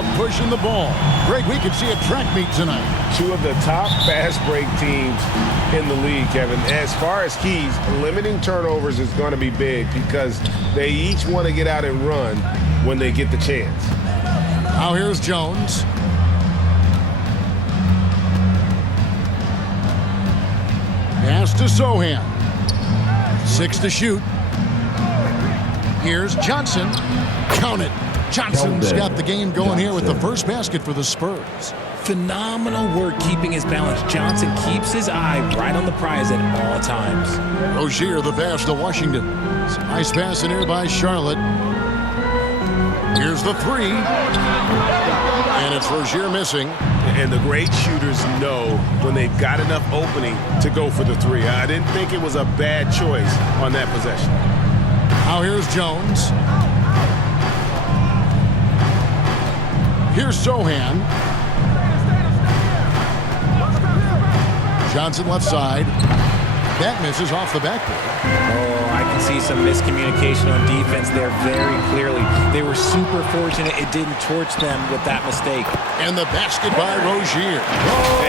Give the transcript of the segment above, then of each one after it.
love pushing the ball. Greg, we could see a track meet tonight. Two of the top fast break teams in the league, Kevin. As far as keys, limiting turnovers is going to be big because they each want to get out and run when they get the chance. Now here's Jones. Pass to Sohan. 6 to shoot. Here's Johnson. Count it. Johnson's got the game going here with the first basket for the Spurs. Phenomenal work keeping his balance. Johnson keeps his eye right on the prize at all times. Rozier the pass to Washington. Nice pass in here by Charlotte. Here's the three. And it's Rozier missing. And the great shooters know when they've got enough opening to go for the three. I didn't think it was a bad choice on that possession. Now here's Jones. Here's Sohan. Johnson left side. That misses off the backboard. Oh, I can see some miscommunication on defense there very clearly. They were super fortunate it didn't torch them with that mistake. And the basket by Rozier.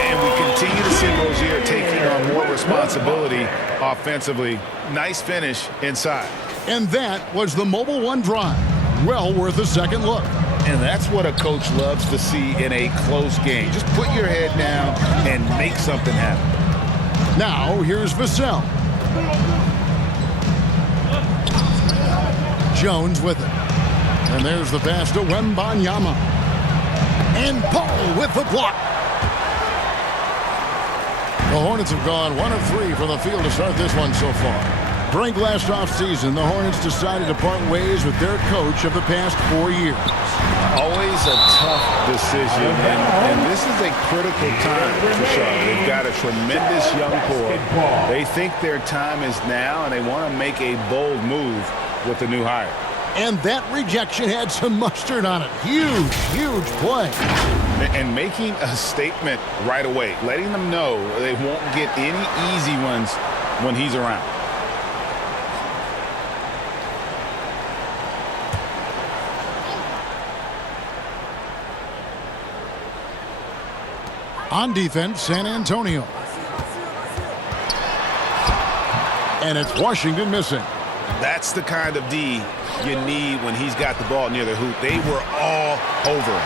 And we continue to see Rozier taking on more responsibility offensively. Nice finish inside. And that was the Mobile One drive. Well worth a second look. And that's what a coach loves to see in a close game. Just put your head down and make something happen. Now, here's Vassell. Jones with it. And there's the pass to Wembanyama. And Paul with the block. The Hornets have gone 1 of 3 from the field to start this one so far. During last offseason, the Hornets decided to part ways with their coach of the past 4 years. Always a tough decision, and this is a critical time for Charlotte. They've got a tremendous young core. They think their time is now, and they want to make a bold move with the new hire. And that rejection had some mustard on it. Huge, huge play. And making a statement right away, letting them know they won't get any easy ones when he's around. On defense, San Antonio. And it's Washington missing. That's the kind of D you need when he's got the ball near the hoop. They were all over him.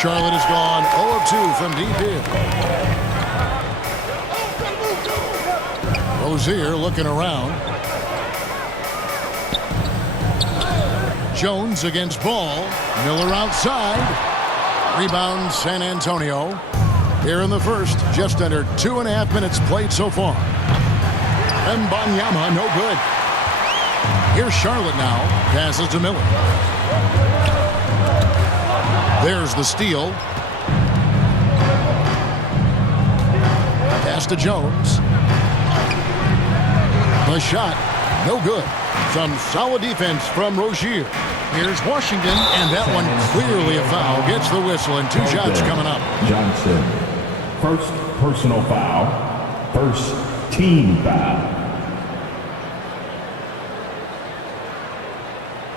Charlotte has gone 0 of 2 from deep here. Rozier looking around. Jones against Ball. Miller outside. Rebound San Antonio. Here in the first, just under 2.5 minutes played so far. Wembanyama, no good. Here's Charlotte now. Passes to Miller. There's the steal. Pass to Jones. The shot, no good. Some solid defense from Rozier. Here's Washington, and that one clearly a foul. Gets the whistle, and 2 shots coming up. Johnson, first personal foul, first team foul.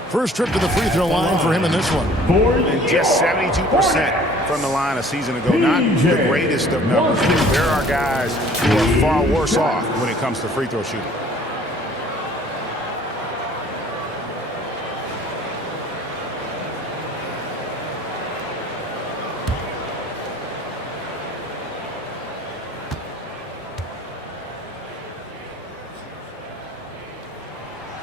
First trip to the free throw line for him in this one. And just 72% from the line a season ago. Not the greatest of numbers. There are guys who are far worse off when it comes to free throw shooting.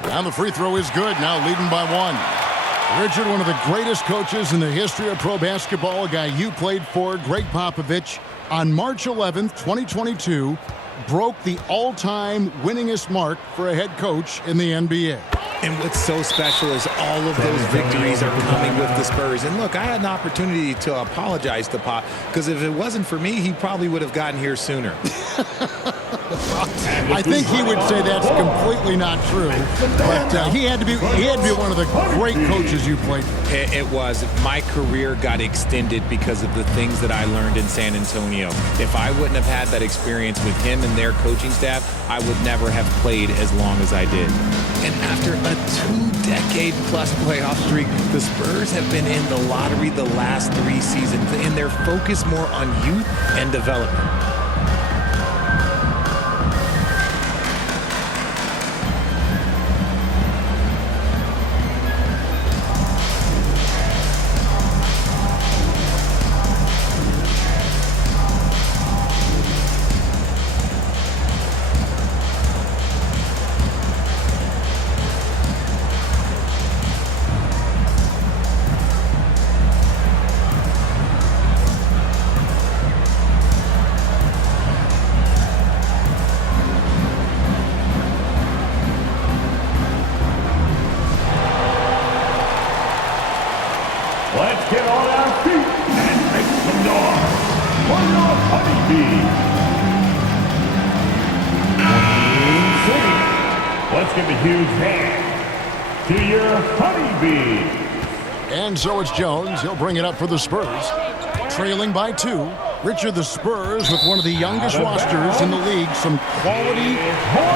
And the free throw is good, now leading by 1. Richard, one of the greatest coaches in the history of pro basketball, a guy you played for, Greg Popovich, on March 11th, 2022, broke the all-time winningest mark for a head coach in the NBA. And what's so special is all of those victories are coming with the Spurs. And look, I had an opportunity to apologize to Pop, because if it wasn't for me, he probably would have gotten here sooner. I think he would say that's completely not true. But he had to be one of the great coaches you played with. It was. My career got extended because of the things that I learned in San Antonio. If I wouldn't have had that experience with him and their coaching staff, I would never have played as long as I did. And after a 2-decade-plus playoff streak, the Spurs have been in the lottery the last 3 seasons, and they're focused more on youth and development. Let's get on our feet and make some noise for your honeybee. Queen City. Let's give a huge hand to your honeybee. And so it's Jones. He'll bring it up for the Spurs. Trailing by 2. Richard, the Spurs with one of the youngest rosters in the league. Some quality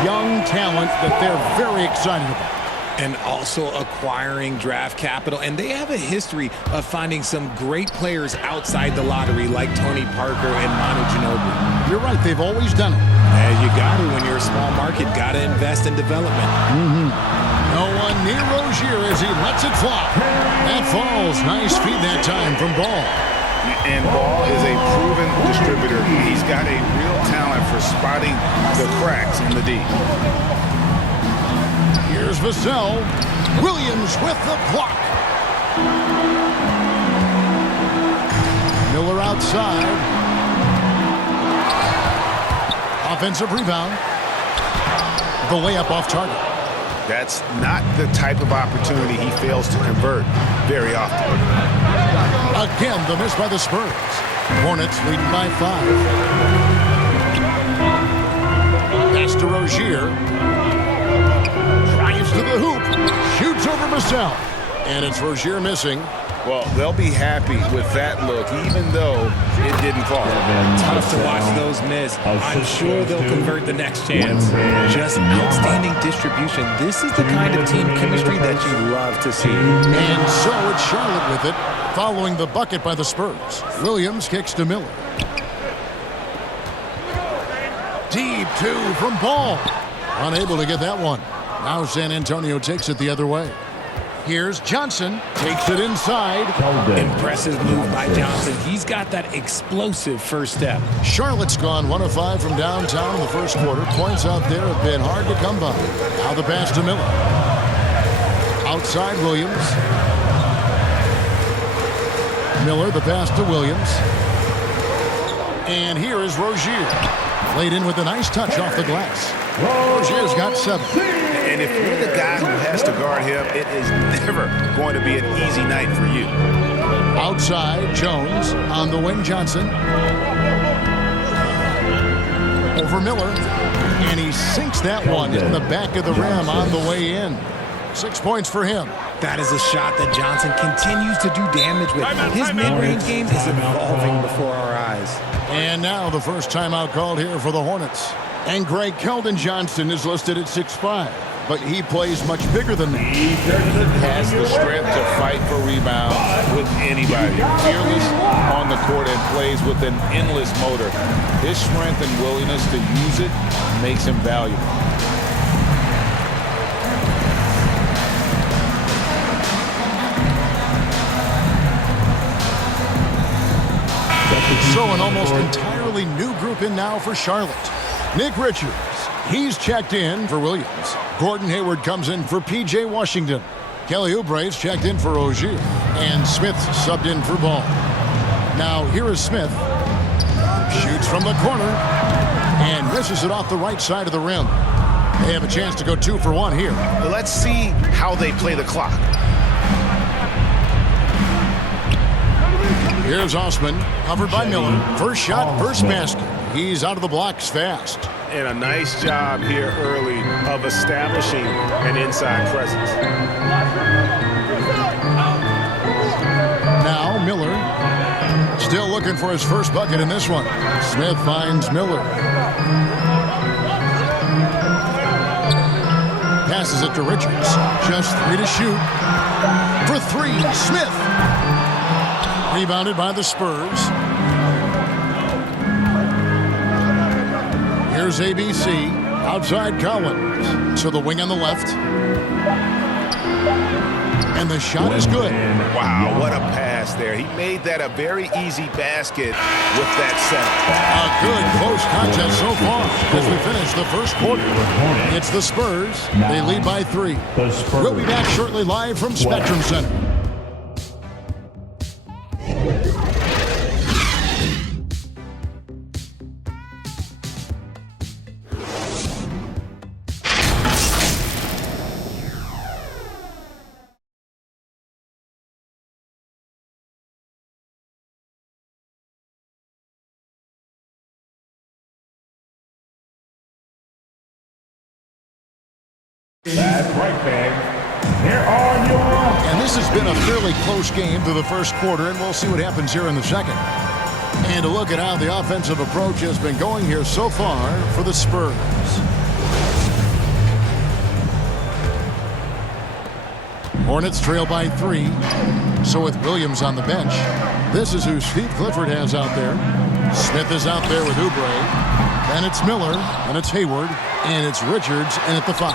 young talent that they're very excited about. And also acquiring draft capital. And they have a history of finding some great players outside the lottery like Tony Parker and Manu Ginobili. You're right. They've always done it. You got to, when you're a small market, got to invest in development. No one near Rozier as he lets it fly. That falls. Nice feed that time from Ball. And Ball is a proven distributor. He's got a real talent for spotting the cracks in the D. Here's Vassell. Williams with the block. Miller outside. Offensive rebound. The layup off target. That's not the type of opportunity he fails to convert very often. Again, the miss by the Spurs. Hornets leading by 5. Pass to Rozier. Drives to the hoop. Shoots over Vassell. And it's Rozier missing. Well, they'll be happy with that look, even though it didn't fall. Tough to watch those miss. I'm sure they'll convert the next chance. Just outstanding distribution. This is the kind of team chemistry that you love to see. And so it's Charlotte with it, following the bucket by the Spurs. Williams kicks to Miller. Deep 2 from Ball. Unable to get that one. Now San Antonio takes it the other way. Here's Johnson. Takes it inside. Impressive move by Johnson. He's got that explosive first step. Charlotte's gone 1 of 5 from downtown in the first quarter. Points out there have been hard to come by. Now the pass to Miller. Outside Williams. Miller, the pass to Williams. And here is Rozier. Laid in with a nice touch off the glass. Rozier's got 7. And if you're the guy who has to guard him, it is never going to be an easy night for you. Outside, Jones. On the wing, Johnson. Over Miller. And he sinks that one in the back of the rim on the way in. 6 points for him. That is a shot that Johnson continues to do damage with. His mid-range game is evolving before our eyes. And now the first timeout called here for the Hornets. And Greg Keldon Johnson is listed at 6'5", but he plays much bigger than that. He has the strength to fight for rebounds with anybody. Fearless on the court and plays with an endless motor. His strength and willingness to use it makes him valuable. So an almost entirely new group in now for Charlotte. Nick Richards, he's checked in for Williams. Gordon Hayward comes in for P.J. Washington. Kelly Oubre's checked in for Rozier. And Smith subbed in for Ball. Now here is Smith. Shoots from the corner. And misses it off the right side of the rim. They have a chance to go 2 for 1 here. Let's see how they play the clock. Here's Osman, covered by Miller. First shot, first basket. He's out of the blocks fast. and a nice job here early of establishing an inside presence. Now Miller still looking for his first bucket in this one. Smith finds Miller. Passes it to Richards. Just 3 to shoot. For 3, Smith. Rebounded by the Spurs. Here's ABC. Outside Collins. To the wing on the left. And the shot is good. Wow, what a pass there. He made that a very easy basket with that setup. A good close contest so far as we finish the first quarter. It's the Spurs. They lead by 3. We'll be back shortly live from Spectrum Center. That's right, fans. Here are your... And this has been a fairly close game through the first quarter, and we'll see what happens here in the second. And to look at how the offensive approach has been going here so far for the Spurs. Hornets trail by 3. So with Williams on the bench, this is who Steve Clifford has out there. Smith is out there with Oubre. Then it's Miller, and it's Hayward, and it's Richards, and at the 5.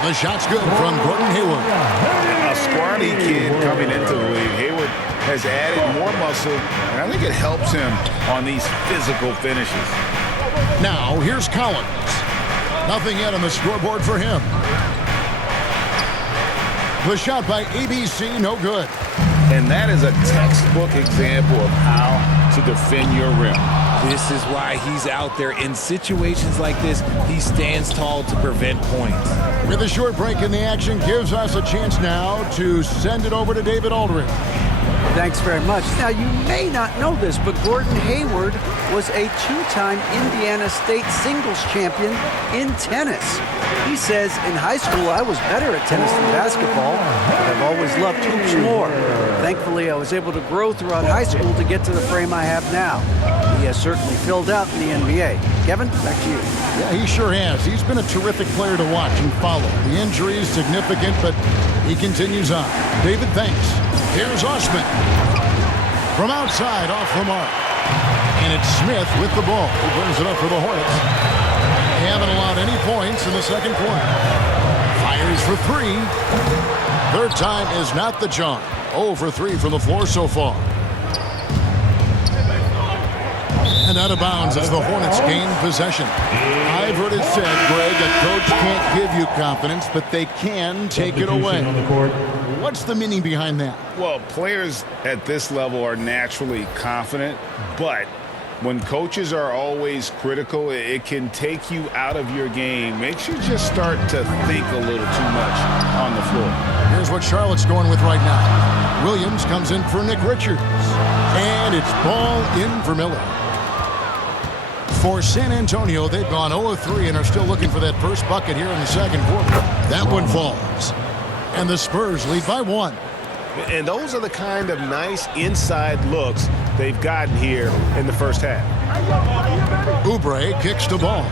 The shot's good from Gordon Hayward. A scrawny kid coming into the league. Hayward has added more muscle, and I think it helps him on these physical finishes. Now, here's Collins. Nothing yet on the scoreboard for him. The shot by ABC, no good. And that is a textbook example of how to defend your rim. This is why he's out there. In situations like this, he stands tall to prevent points. With a short break in the action, gives us a chance now to send it over to David Aldridge. Thanks very much. Now, you may not know this, but Gordon Hayward was a 2-time Indiana State singles champion in tennis. He says, in high school, I was better at tennis than basketball, but I've always loved hoops more. Thankfully, I was able to grow throughout high school to get to the frame I have now. He has certainly filled out in the NBA. Kevin, back to you. Yeah, he sure has. He's been a terrific player to watch and follow. The injury is significant, but he continues on. David, thanks. Here's Osman. From outside, off the mark. And it's Smith with the ball. He brings it up for the Hornets. They haven't allowed any points in the second quarter. Fires for 3. Third time is not the charm. 0 for 3 from the floor so far. And out of bounds as the Hornets gain possession. I've heard it said, Greg, a coach can't give you confidence, but they can take it away. What's the meaning behind that? Well, players at this level are naturally confident, but when coaches are always critical, it can take you out of your game. Makes you just start to think a little too much on the floor. Here's what Charlotte's going with right now. Williams comes in for Nick Richards. And it's ball in for Miller. For San Antonio, they've gone 0-3 and are still looking for that first bucket here in the second quarter. That one falls. And the Spurs lead by 1. And those are the kind of nice inside looks they've gotten here in the first half. Oubre kicks the ball.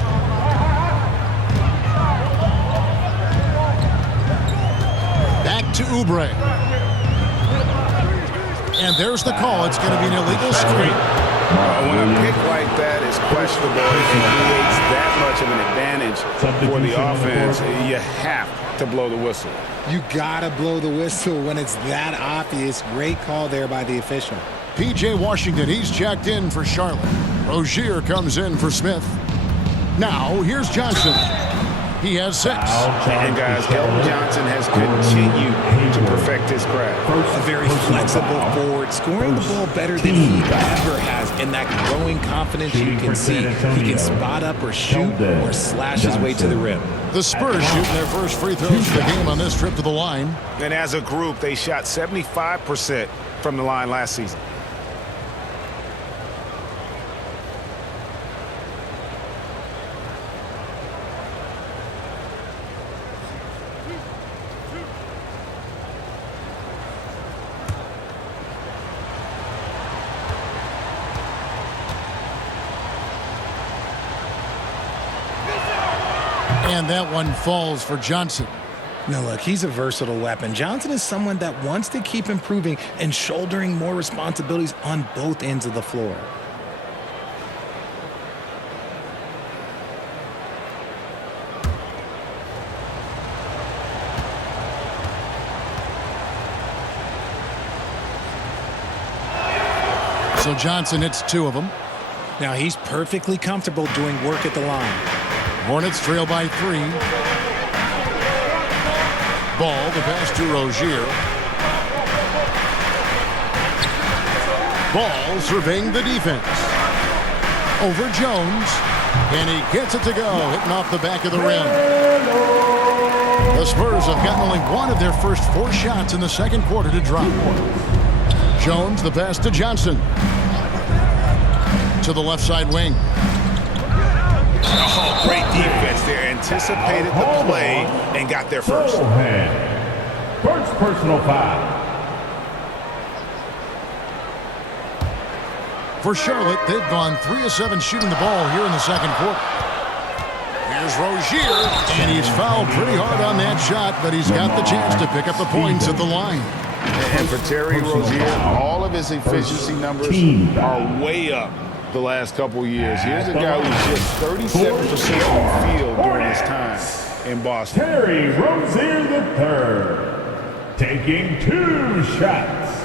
Back to Oubre. And there's the call. It's going to be an illegal screen. When a pick like that is questionable, it creates that much of an advantage for the offense. You have to blow the whistle. You gotta blow the whistle when it's that obvious. Great call there by the official. P.J. Washington, he's checked in for Charlotte. Rozier comes in for Smith. Now, here's Johnson. He has 6. And guys, Keldon Johnson has continued to perfect his craft. A very flexible forward, scoring the ball better than he ever has. And that growing confidence you can see. He can spot up or shoot or slash his way to the rim. The Spurs shooting their first free throws of the game on this trip to the line. And as a group, they shot 75% from the line last season. And that one falls for Johnson. Now, look, he's a versatile weapon. Johnson is someone that wants to keep improving and shouldering more responsibilities on both ends of the floor. So Johnson hits 2 of them. Now, he's perfectly comfortable doing work at the line. Hornets trail by 3. Ball, the pass to Rozier. Ball surveying the defense. Over Jones. And he gets it to go, hitting off the back of the rim. The Spurs have gotten only one of their first 4 shots in the second quarter to drop. Jones, the pass to Johnson. To the left side wing. Oh, great defense there. Anticipated the play and got there first. First personal foul. For Charlotte, they've gone 3 of 7 shooting the ball here in the second quarter. Here's Rozier, and he's fouled pretty hard on that shot, but he's got the chance to pick up the points at the line. And for Terry Rozier, all of his efficiency numbers are way up the last couple years. Here's a guy who's just 37% from the field during his time in Boston. Terry Rozier III, taking 2 shots.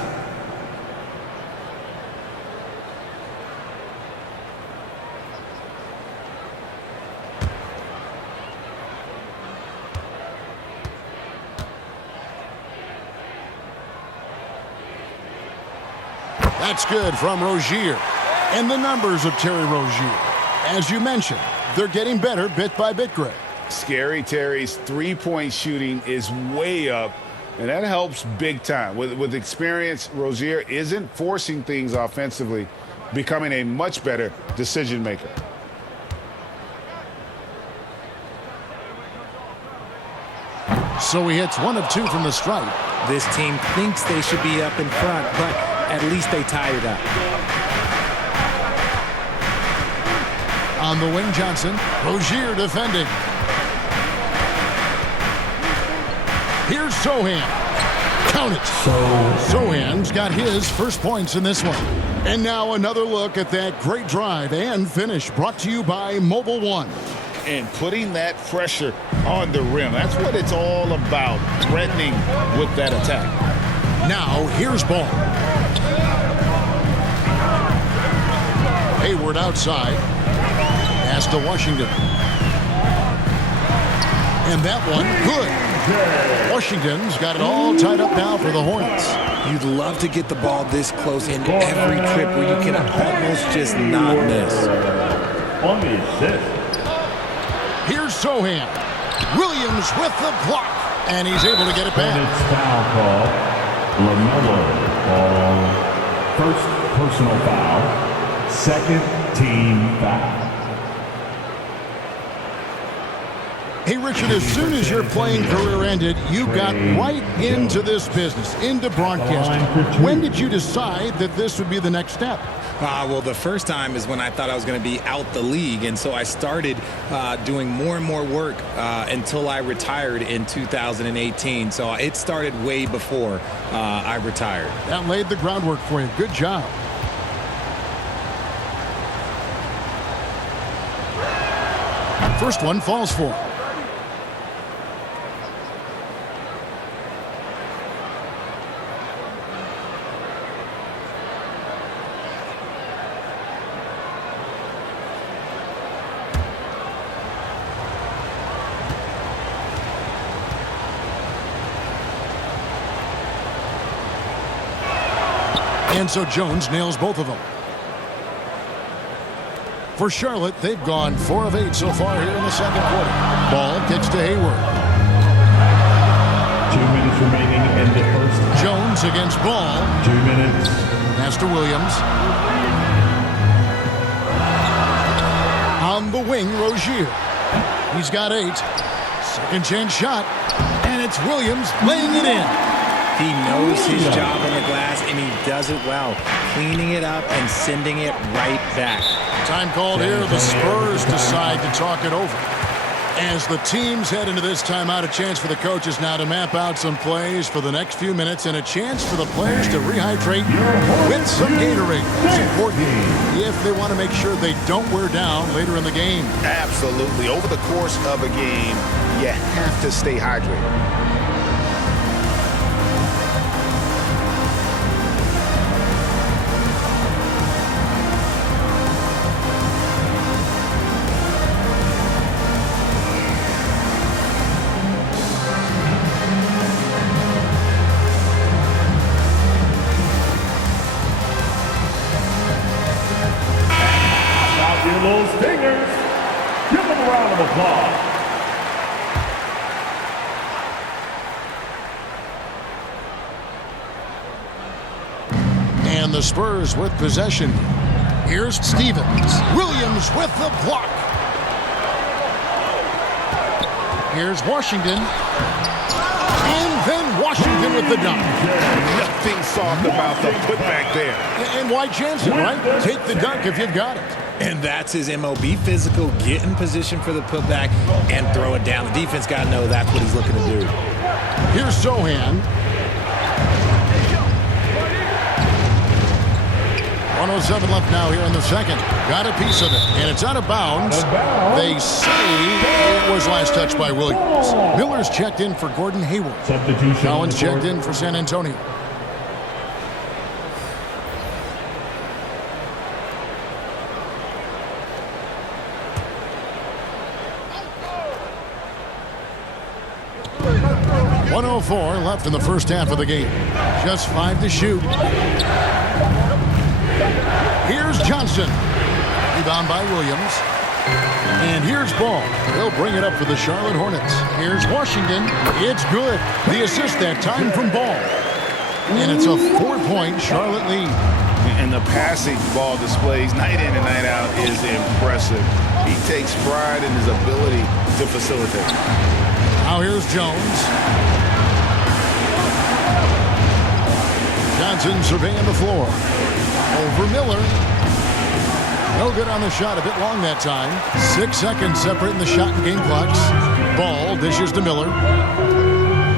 That's good from Rozier. And the numbers of Terry Rozier, as you mentioned, they're getting better bit by bit, Greg. Scary Terry's three-point shooting is way up, and that helps big time. With experience, Rozier isn't forcing things offensively, becoming a much better decision maker. So he hits 1 of 2 from the stripe. This team thinks they should be up in front, but at least they tied it up. On the wing, Johnson. Rozier defending. Here's Sohan. Count it. Sohan's got his first points in this one. And now another look at that great drive and finish brought to you by Mobile One. And putting that pressure on the rim. That's what it's all about, threatening with that attack. Now, here's Ball. Hayward outside. Pass to Washington. And that one, good. Washington's got it all tied up now for the Hornets. You'd love to get the ball this close in every trip where you can almost just not miss. On the assist. Here's Sohan. Williams with the block. And he's able to get it back. Hornets foul call. LaMelo Ball. First personal foul. Second team foul. Hey, Richard, as soon as your playing career ended, you got right into this business, into broadcasting. When did you decide that this would be the next step? Well, the first time is when I thought I was going to be out the league, and so I started doing more and more work until I retired in 2018. So it started way before I retired. That laid the groundwork for you. Good job. First one falls for him. And so Jones nails both of them. For Charlotte, they've gone 4 of 8 so far here in the second quarter. Ball kicks to Hayward. 2 minutes remaining in the first half. Jones against Ball. 2 minutes. Pass to Williams. On the wing, Rozier. He's got 8. Second chance shot. And it's Williams laying it in. He knows his job on the glass, and he does it well, cleaning it up and sending it right back. Time called here. The Spurs decide to talk it over. As the teams head into this timeout, a chance for the coaches now to map out some plays for the next few minutes and a chance for the players to rehydrate with some Gatorade. It's important if they want to make sure they don't wear down later in the game. Absolutely. Over the course of a game, you have to stay hydrated. Little stingers. Give them a round of applause. And the Spurs with possession. Here's Stevens. Williams with the block. Here's Washington. And then Washington with the dunk. Nothing soft about the putback there. And why chance it, right? Take the dunk if you've got it. And that's his MO. Be physical, get in position for the putback, and throw it down. The defense got to know that's what he's looking to do. Here's Sohan. 1:07 left now here in the second. Got a piece of it, and it's out of bounds. They say it was last touched by Williams. Miller's checked in for Gordon Hayward. Collins checked in for San Antonio. .104 left in the first half of the game. Just 5 to shoot. Here's Johnson. Rebound by Williams. And here's Ball. They'll bring it up for the Charlotte Hornets. Here's Washington. It's good. The assist that time from Ball. And it's a 4-point Charlotte lead. And the passing Ball displays night in and night out is impressive. He takes pride in his ability to facilitate. Now here's Jones. Johnson surveying the floor. Over Miller. No good on the shot. A bit long that time. 6 seconds separating the shot and game clocks. Ball dishes to Miller.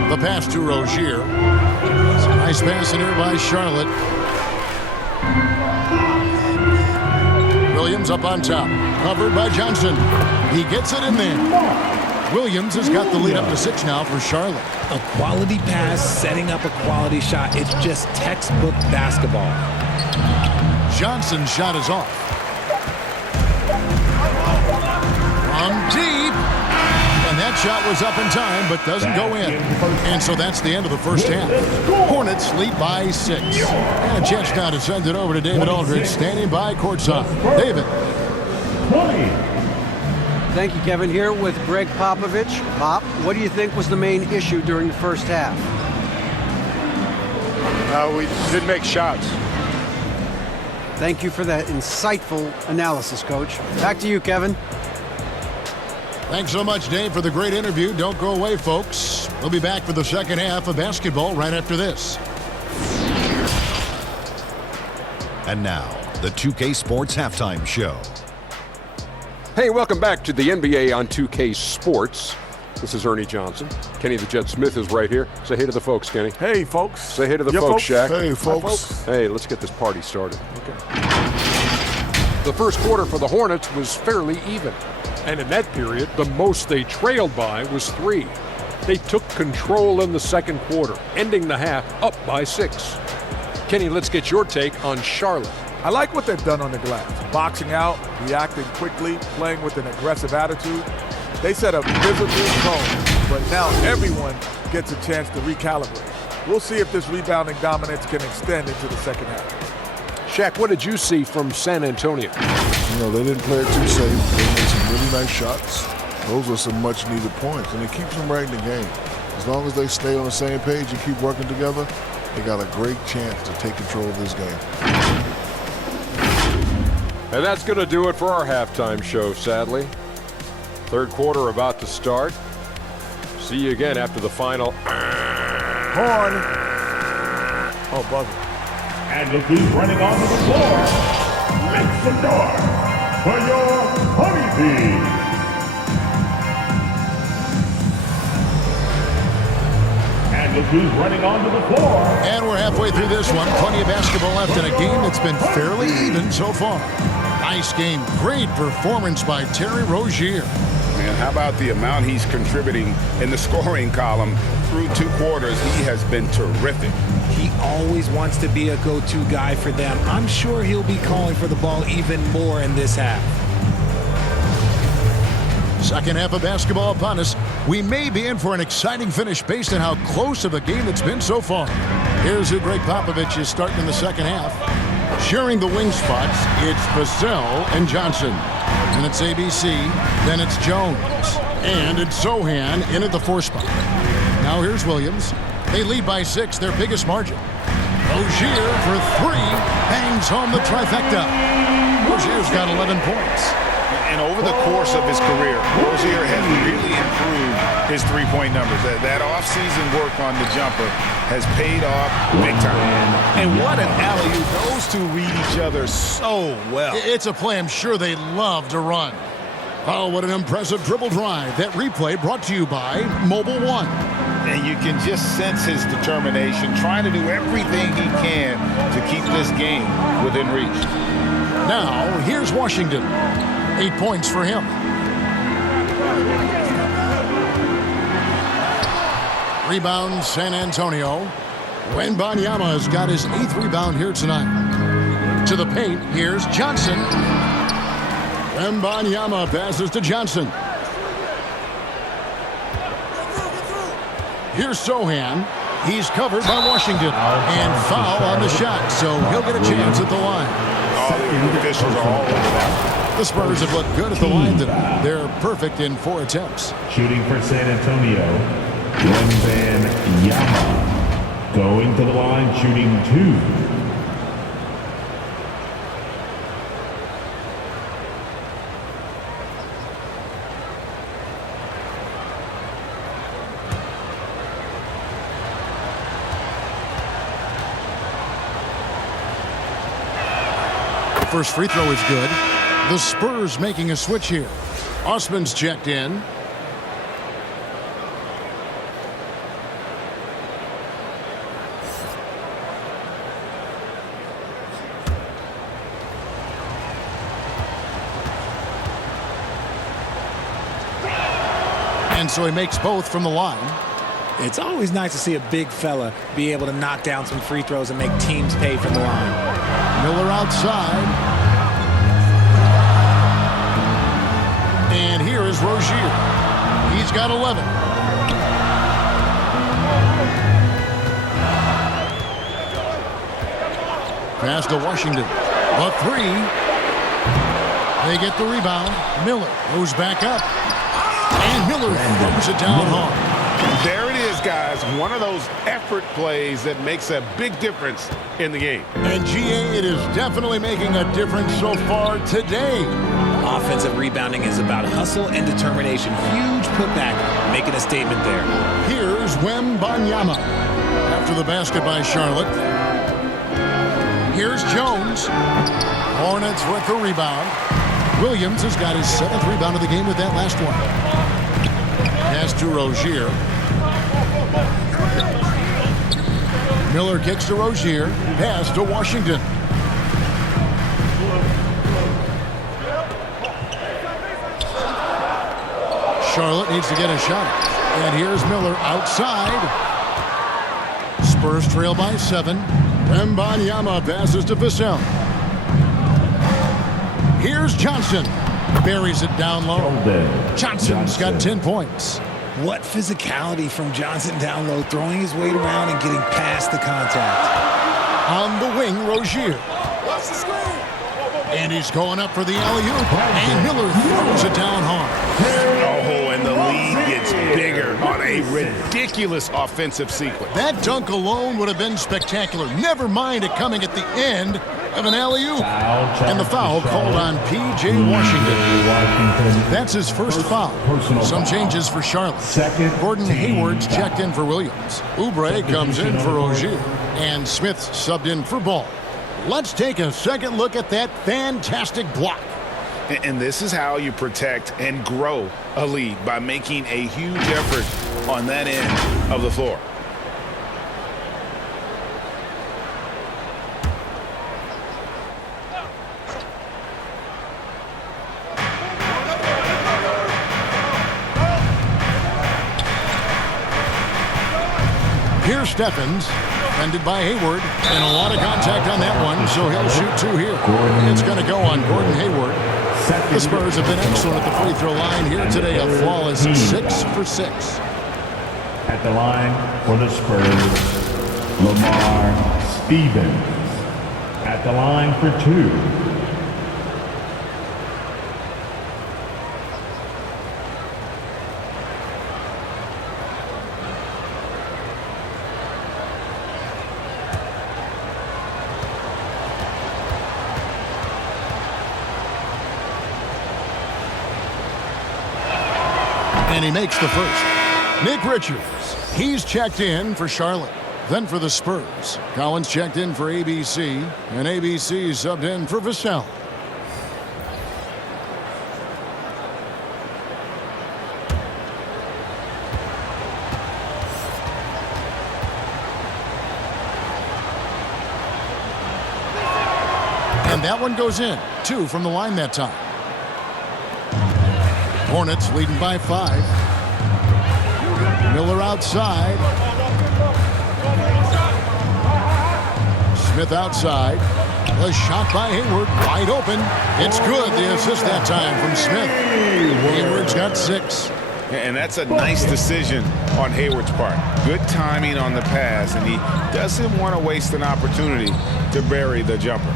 The pass to Rozier. It's a nice pass in here by Charlotte. Williams up on top. Covered by Johnson. He gets it in there. Williams has got the lead up to 6 now for Charlotte. A quality pass, setting up a quality shot. It's just textbook basketball. Johnson's shot is off. From deep. And that shot was up in time, but doesn't go in. And so that's the end of the first half. Hornets lead by 6. And a chance now to send it over to David Aldridge, standing by courtside. David. 20. Thank you, Kevin. Here with Greg Popovich. Pop, what do you think was the main issue during the first half? We didn't make shots. Thank you for that insightful analysis, Coach. Back to you, Kevin. Thanks so much, Dave, for the great interview. Don't go away, folks. We'll be back for the second half of basketball right after this. And now, the 2K Sports Halftime Show. Hey, welcome back to the NBA on 2K Sports. This is Ernie Johnson. Kenny the Jet Smith is right here. Say hey to the folks, Kenny. Hey, folks. Say hey to the folks, Shaq. Hey, folks. Hey, let's get this party started. Okay. The first quarter for the Hornets was fairly even. And in that period, the most they trailed by was 3. They took control in the second quarter, ending the half up by 6. Kenny, let's get your take on Charlotte. I like what they've done on the glass. Boxing out, reacting quickly, playing with an aggressive attitude. They set a physical tone, but now everyone gets a chance to recalibrate. We'll see if this rebounding dominance can extend into the second half. Shaq, what did you see from San Antonio? You know, they didn't play it too safe. They made some really nice shots. Those are some much-needed points, and it keeps them right in the game. As long as they stay on the same page and keep working together, they got a great chance to take control of this game. And that's going to do it for our halftime show, sadly. Third quarter about to start. See you again after the final. Horn. Oh, buzzer. And look who's running onto the floor. Make some noise for your Honeybee. Look who's running onto the floor. And we're halfway through this one. Plenty of basketball left in a game that's been fairly even so far. Nice game. Great performance by Terry Rozier. Man, how about the amount he's contributing in the scoring column through 2 quarters? He has been terrific. He always wants to be a go-to guy for them. I'm sure he'll be calling for the ball even more in this half. Second half of basketball upon us. We may be in for an exciting finish based on how close of a game it's been so far. Here's who Greg Popovich is starting in the second half. Sharing the wing spots, it's Vassell and Johnson. Then it's ABC, then it's Jones. And it's Sohan in at the 4 spot. Now here's Williams. They lead by 6, their biggest margin. Rozier for 3, bangs home the trifecta. Rozier's got 11 points. And over the course of his career, Rozier has really improved his 3-point numbers. That offseason work on the jumper has paid off big time. And what an alley-oop. Those two read each other so well. It's a play I'm sure they love to run. Oh, what an impressive dribble drive. That replay brought to you by Mobile One. And you can just sense his determination, trying to do everything he can to keep this game within reach. Now, here's Washington. 8 points for him. Rebound, San Antonio. Wembanyama has got his 8th rebound here tonight. To the paint, here's Johnson. Wembanyama passes to Johnson. Here's Sohan. He's covered by Washington. And foul on the shot, so he'll get a chance at the line. All the officials are all over that. The Spurs have looked good at the line tonight. They're perfect in 4 attempts. Shooting for San Antonio, Wembanyama. Going to the line, shooting 2. First free throw is good. The Spurs making a switch here. Osman's checked in. And so he makes both from the line. It's always nice to see a big fella be able to knock down some free throws and make teams pay from the line. Miller outside. And here is Rozier. He's got 11. Pass to Washington. A 3. They get the rebound. Miller goes back up. And Miller throws it down hard. There it is, guys. One of those effort plays that makes a big difference in the game. And GA, it is definitely making a difference so far today. Offensive rebounding is about hustle and determination. Huge putback, making a statement there. Here's Wembanyama. After the basket by Charlotte. Here's Jones. Hornets with the rebound. Williams has got his 7th rebound of the game with that last one. Pass to Rozier. Miller kicks to Rozier. Pass to Washington. Charlotte needs to get a shot. And here's Miller outside. Spurs trail by 7. Wembanyama passes to Vassell. Here's Johnson. Buries it down low. Johnson's got 10 points. What physicality from Johnson down low, throwing his weight around and getting past the contact. On the wing, Rozier. And he's going up for the alley-oop. And Miller throws it down hard. Oh, and the lead gets bigger on a ridiculous offensive sequence. That dunk alone would have been spectacular. Never mind it coming at the end of an alley-oop. And the foul called on P.J. Washington. That's his first foul. Some changes for Charlotte. Gordon Hayward's checked in for Williams. Oubre comes in for Rozier. And Smith subbed in for Ball. Let's take a second look at that fantastic block. And this is how you protect and grow a lead, by making a huge effort on that end of the floor. Here's Stephens, defended by Hayward, and a lot of contact on that one, so he'll shoot 2 here. It's going to go on Gordon Hayward. The Spurs have been excellent at the free throw line here today, a flawless 6 for 6. At the line for the Spurs, Lamar Stevens. At the line for 2. And he makes the first. Nick Richards, he's checked in for Charlotte. Then for the Spurs, Collins checked in for ABC, and ABC subbed in for Vassell. And that one goes in. 2 from the line that time. Hornets leading by 5. Miller outside. Smith outside. The shot by Hayward, wide open. It's good. The assist that time from Smith. Hayward's got 6. And that's a nice decision on Hayward's part. Good timing on the pass, and he doesn't want to waste an opportunity to bury the jumper.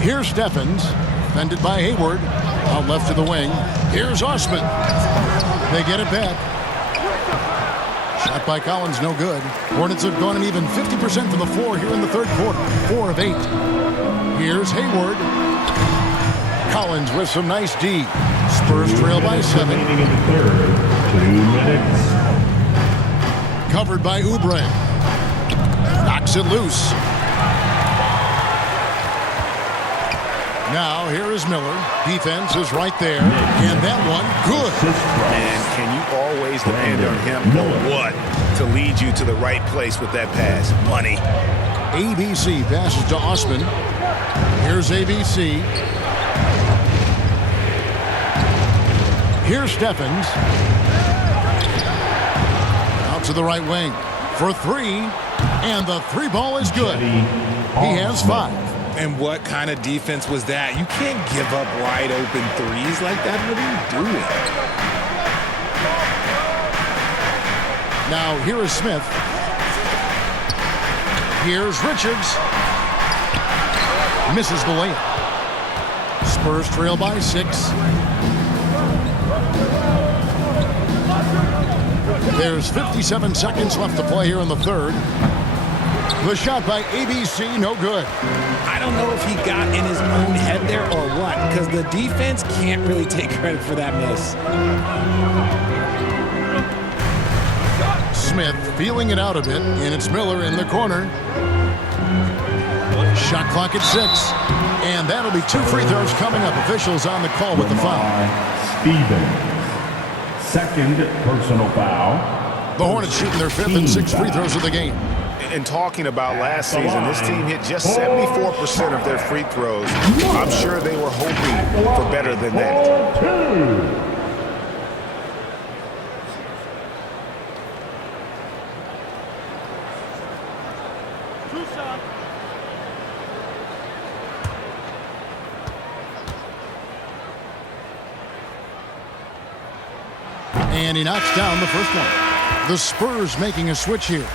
Here's Stephens, defended by Hayward. Out left to the wing. Here's Osman. They get it back. Shot by Collins, no good. Hornets have gone an even 50% from the floor here in the third quarter. 4 of 8. Here's Hayward. Collins with some nice D. Spurs trail by 7. In the third, 2 minutes. Covered by Oubre. Knocks it loose. Now here is Miller. Defense is right there. And that one, good. And can you always depend on him for what? To lead you to the right place with that pass. Money. ABC passes to Osman. Here's ABC. Here's Stephens. Out to the right wing for 3. And the 3 ball is good. He has 5. And what kind of defense was that? You can't give up wide open threes like that. What are you doing? Now here is Smith. Here's Richards. Misses the layup. Spurs trail by 6. There's 57 seconds left to play here in the third. The shot by ABC, no good. I don't know if he got in his own head there or what, because the defense can't really take credit for that miss. Smith feeling it out a bit, and it's Miller in the corner. Shot clock at 6. And that'll be 2 free throws coming up. Officials on the call with the foul. Stevens. Second personal foul. The Hornets shooting their 5th and 6th free throws of the game. And talking about last season, this team hit just 74% of their free throws. I'm sure they were hoping for better than that. And he knocks down the first one. The Spurs making a switch here.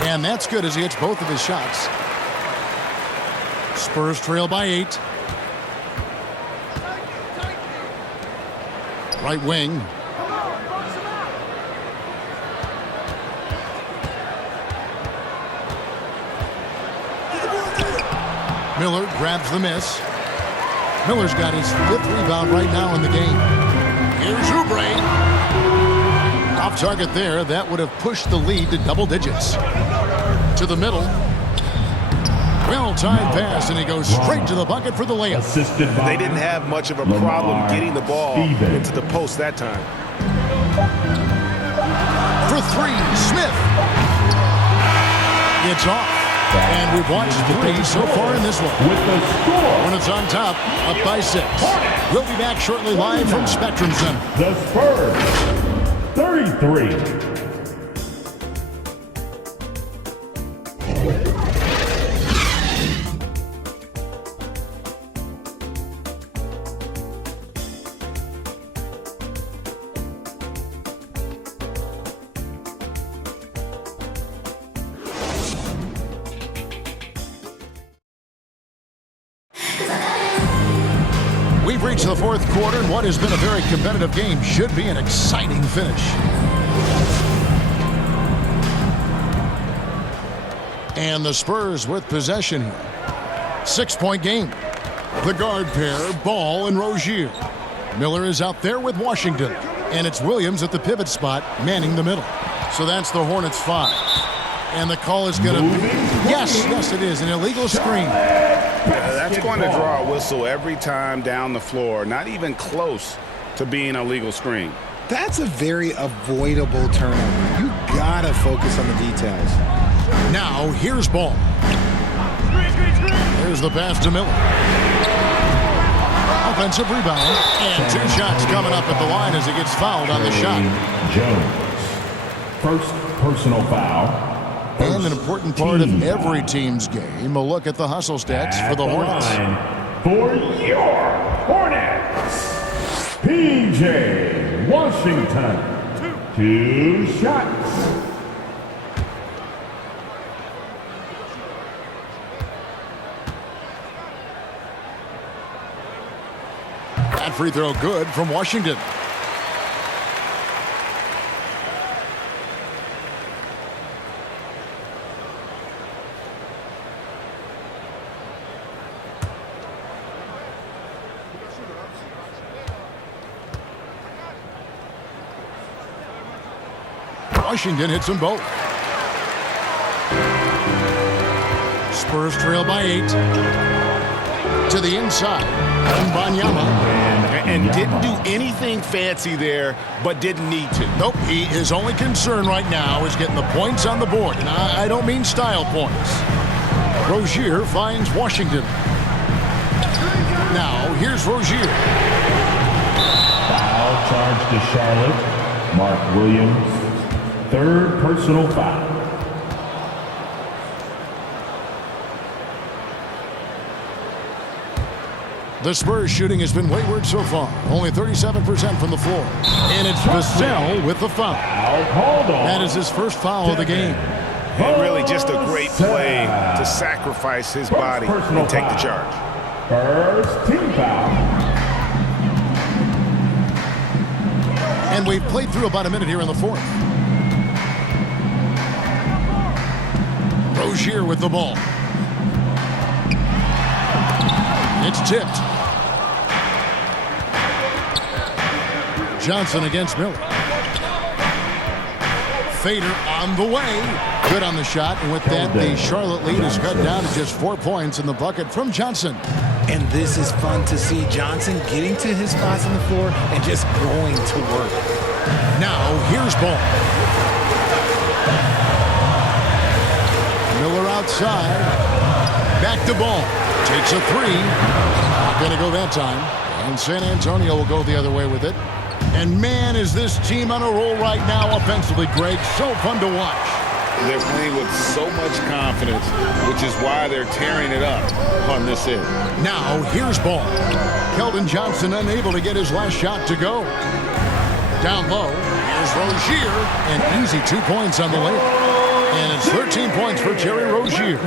And that's good as he hits both of his shots. Spurs trail by 8. Right wing. Miller grabs the miss. Miller's got his 5th rebound right now in the game. Here's Oubre. Off target there. That would have pushed the lead to double digits. To the middle. Well-timed pass, and he goes straight to the bucket for the layup. They didn't have much of a problem getting the ball into the post that time. For three, Smith. It's off. And we've watched 3 so far in this one. Hornets on top, up by 6. We'll be back shortly live from Spectrum Center. The Spurs, 33. We've reached the 4th quarter, and what has been a very competitive game should be an exciting finish. And the Spurs with possession here. 6-point game. The guard pair, Ball and Rozier. Miller is out there with Washington, and it's Williams at the pivot spot, manning the middle. So that's the Hornets 5. And the call is going to be, yes, it is, an illegal screen. That's going to draw a whistle every time down the floor, not even close to being a legal screen. That's a very avoidable turnover. You gotta focus on the details. Now, here's Ball. There's the pass to Miller. Offensive rebound, and 2 shots coming up at the line as he gets fouled on the shot. Jones, first personal foul. And an important part of every team's game, a look at the hustle stats for the Hornets. For your Hornets, P.J. Washington, 2 shots. That free throw good from Washington. Washington hits them both. Spurs trail by 8. To the inside. Wembanyama. And didn't do anything fancy there, but didn't need to. Nope. His only concern right now is getting the points on the board. And I don't mean style points. Rozier finds Washington. Now, here's Rozier. Foul charge to Charlotte. Mark Williams. 3rd personal foul. The Spurs shooting has been wayward so far. Only 37% from the floor. And it's Vassell with the foul. That is his first foul of the game. And really just a great play to sacrifice his body and take the charge. First team foul. And we've played through about a minute here in the 4th. Rozier with the ball. It's tipped. Johnson against Miller. Fader on the way. Good on the shot. And with that, the Charlotte lead is cut down to just 4 points in the bucket from Johnson. And this is fun to see Johnson getting to his spots on the floor and just going to work. Now, here's Ball. Miller outside. Back to Ball. Takes a 3. Not going to go that time. And San Antonio will go the other way with it. And man, is this team on a roll right now offensively, Greg. So fun to watch. They're playing with so much confidence, which is why they're tearing it up on this end. Now, here's Ball. Keldon Johnson unable to get his last shot to go. Down low, here's Rozier. And easy 2 points on the layup. And it's 13 points for Terry Rozier.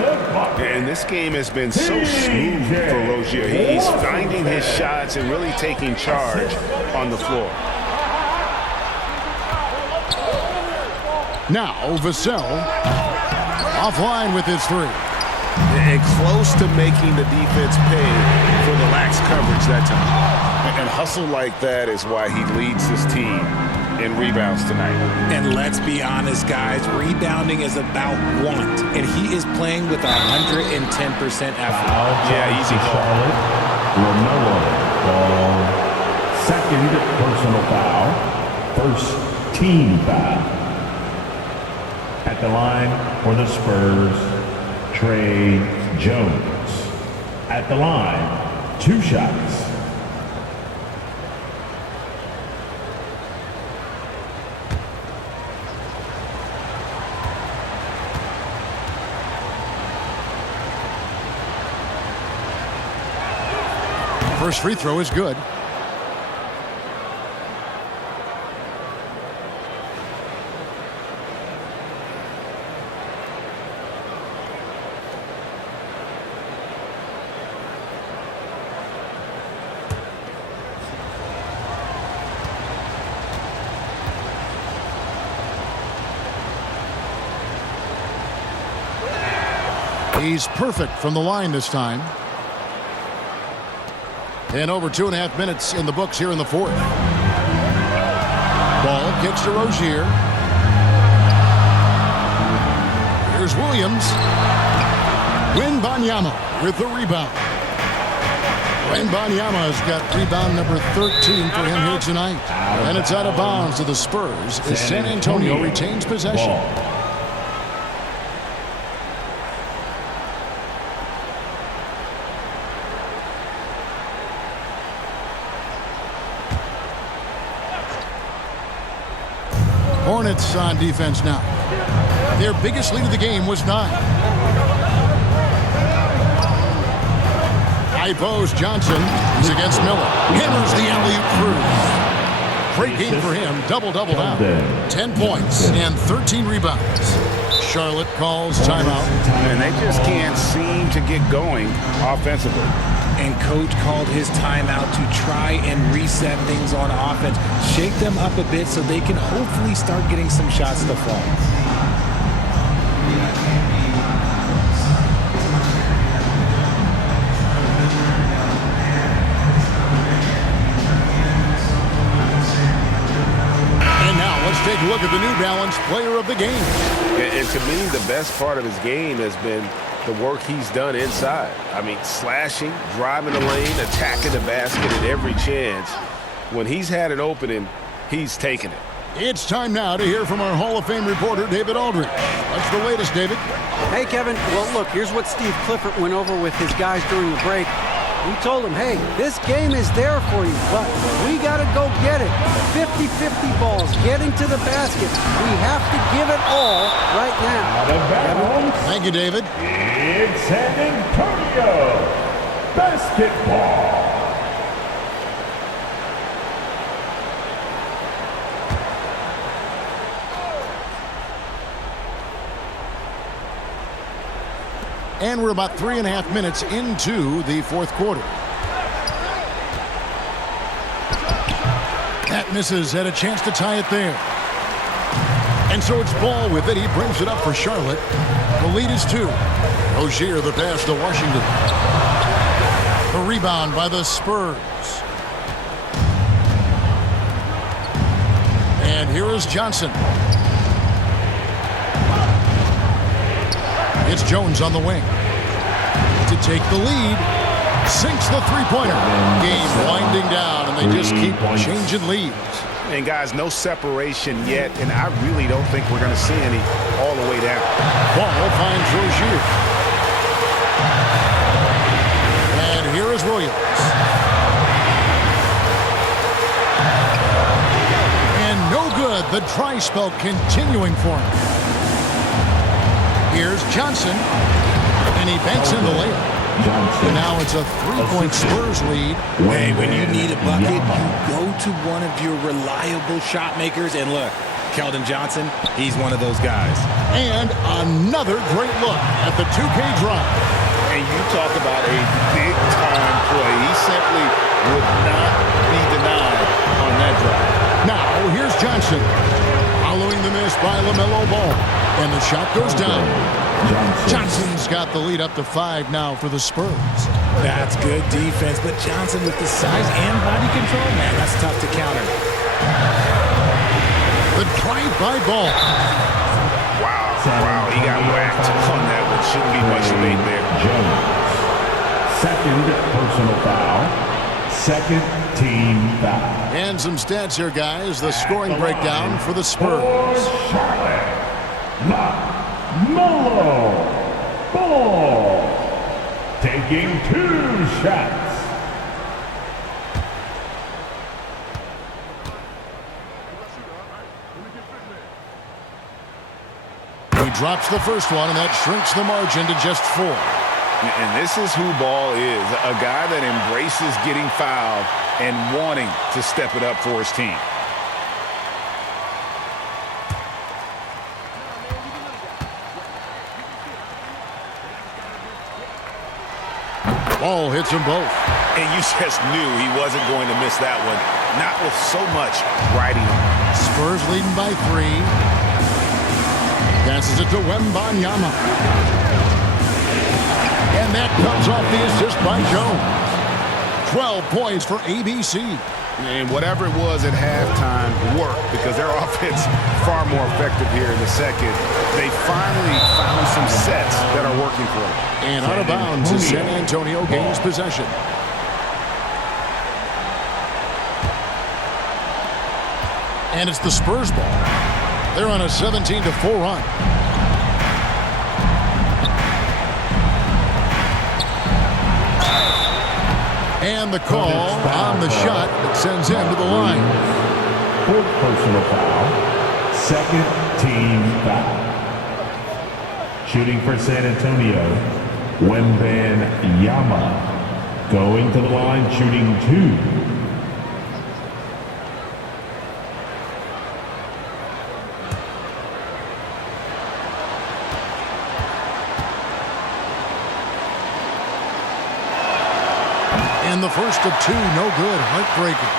And this game has been so smooth for Rozier. He's finding his shots and really taking charge on the floor. Now, Vassell offline with his 3. And close to making the defense pay for the lax coverage that time. And hustle like that is why he leads this team in rebounds tonight. And let's be honest, guys, rebounding is about want, and he is playing with 110% effort. Yeah, easy call. LaMelo Ball. Second personal foul. First team foul. At the line for the Spurs, Trey Jones. At the line, 2 shots. First free throw is good. He's perfect from the line this time. And over 2.5 minutes in the books here in the fourth. Ball kicks to Rozier. Here's Williams. Wembanyama with the rebound. Wembanyama has got rebound number 13 for him here tonight. And it's out of bounds to the Spurs as San Antonio retains possession. Hornets on defense now. Their biggest lead of the game was 9. High post, Johnson is against Miller. Hammers the alley-oop through. Great game for him. Double-double now. 10 points and 13 rebounds. Charlotte calls timeout. And they just can't seem to get going offensively. And coach called his timeout to try and reset things on offense. Shake them up a bit so they can hopefully start getting some shots to fall. And now let's take a look at the New Balance player of the game. And to me, the best part of his game has been the work he's done inside. I mean, slashing, driving the lane, attacking the basket at every chance. When he's had an opening, he's taken it. It's time now to hear from our Hall of Fame reporter, David Aldridge. What's the latest, David? Hey, Kevin. Well, look, here's what Steve Clifford went over with his guys during the break. He told them, hey, this game is there for you, but we got to go get it. 50-50 balls, getting to the basket. We have to give it all right now. Thank you, David. It's San Antonio basketball. And we're about 3.5 minutes into the fourth quarter. That misses, had a chance to tie it there. And so it's Ball with it. He brings it up for Charlotte. The lead is 2. Rozier the pass to Washington. The rebound by the Spurs. And here is Johnson. It's Jones on the wing to take the lead. Sinks the three-pointer. Game winding down, and they just keep changing leads. And, guys, no separation yet, and I really don't think we're going to see any all the way down. Ball finds Rozier. And here is Williams. And no good. The dry spell continuing for him. Here's Johnson, and he banks in the layup. And now it's a 3-point Spurs lead. Hey, when you need a bucket, you go to one of your reliable shot makers. And look, Keldon Johnson, he's one of those guys. And another great look at the 2K drive. And you talk about a big-time play. He simply would not be denied on that drive. Now, here's Johnson. Following the miss by LaMelo Ball. And the shot goes down. Johnson's got the lead up to 5 now for the Spurs. That's good defense, but Johnson with the size and body control, man, that's tough to counter. drive-by ball. Wow, he got whacked on that one. Shouldn't be much debate there. Jones. Second personal foul. Second team foul. And some stats here, guys. The scoring breakdown for the Spurs. Charlotte. Melo Ball. Taking 2 shots. He drops the first one, and that shrinks the margin to just 4. And this is who Ball is, a guy that embraces getting fouled and wanting to step it up for his team. Ball hits them both. And you just knew he wasn't going to miss that one, not with so much riding on. Spurs leading by 3. Passes it to Wembanyama. And that comes off the assist by Jones. 12 points for ABC. And whatever it was at halftime worked because their offense far more effective here in the second. They finally found some sets that are working for them. And out of bounds as San Antonio gains possession. And it's the Spurs ball. They're on a 17-4 run. And the call on the shot that sends him to the line. 4th personal foul. Second team foul. Shooting for San Antonio, Wembanyama. Going to the line, shooting 2. And the first of 2, no good. Heartbreaking.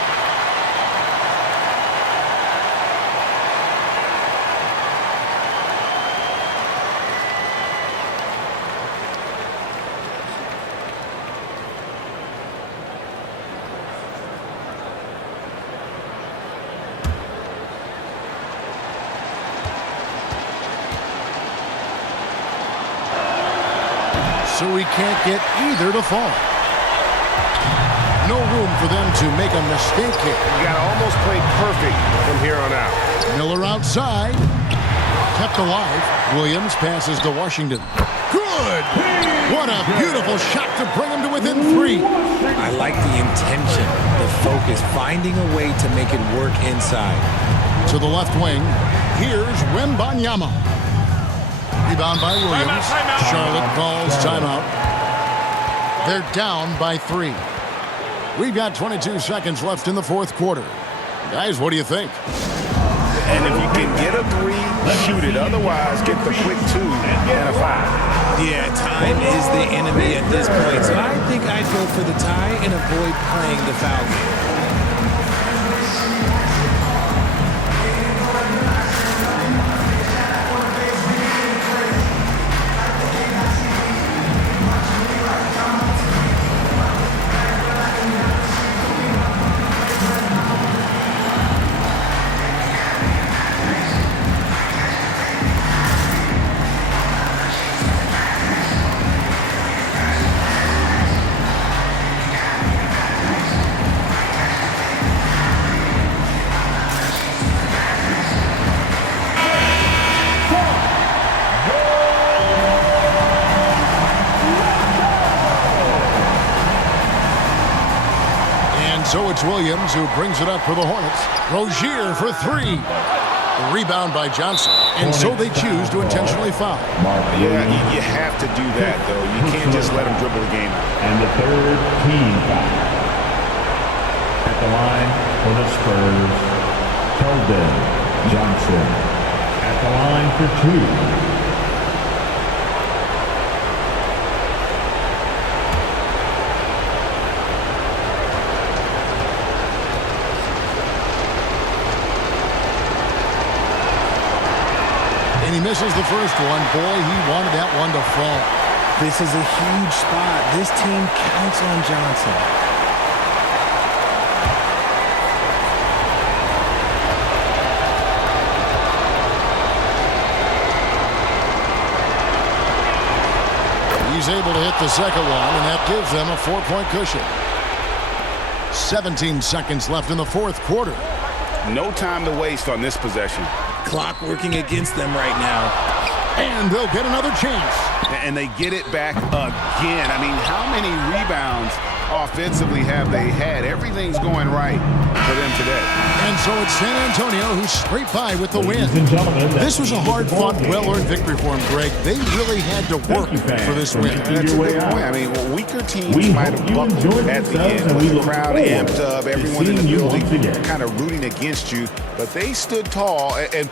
So he can't get either to fall. No room for them to make a mistake here. You got to almost play perfect from here on out. Miller outside. Kept alive. Williams passes to Washington. Good! What a beautiful shot to bring him to within 3. I like the intention, the focus, finding a way to make it work inside. To the left wing, here's Wembanyama. Rebound by Williams. Charlotte calls timeout. They're down by 3. We've got 22 seconds left in the 4th quarter. Guys, what do you think? And if you can get a 3, shoot it. Otherwise, get the quick 2 and a 5. Yeah, time is the enemy at this point. So I think I'd go for the tie and avoid playing the foul game. So it's Williams who brings it up for the Hornets. Rozier for 3. A rebound by Johnson. And so they choose to intentionally foul. Yeah, you have to do that, though. You can't just let him dribble the game out. And the 3rd team foul. At the line for the Spurs, Keldon Johnson. At the line for 2. And he misses the first one. Boy, he wanted that one to fall. This is a huge spot. This team counts on Johnson. He's able to hit the second one, and that gives them a 4-point cushion. 17 seconds left in the fourth quarter. No time to waste on this possession. Clock working against them right now. And they'll get another chance. And they get it back again. I mean, how many rebounds offensively have they had? Everything's going right for them today. And so it's San Antonio who scraped by with the win. This was a hard-fought, well-earned victory for them, Greg. They really had to work for this win. That's a good point. I mean, weaker teams might have buckled at the end with the crowd amped up, everyone in the building kind of rooting against you, but they stood tall and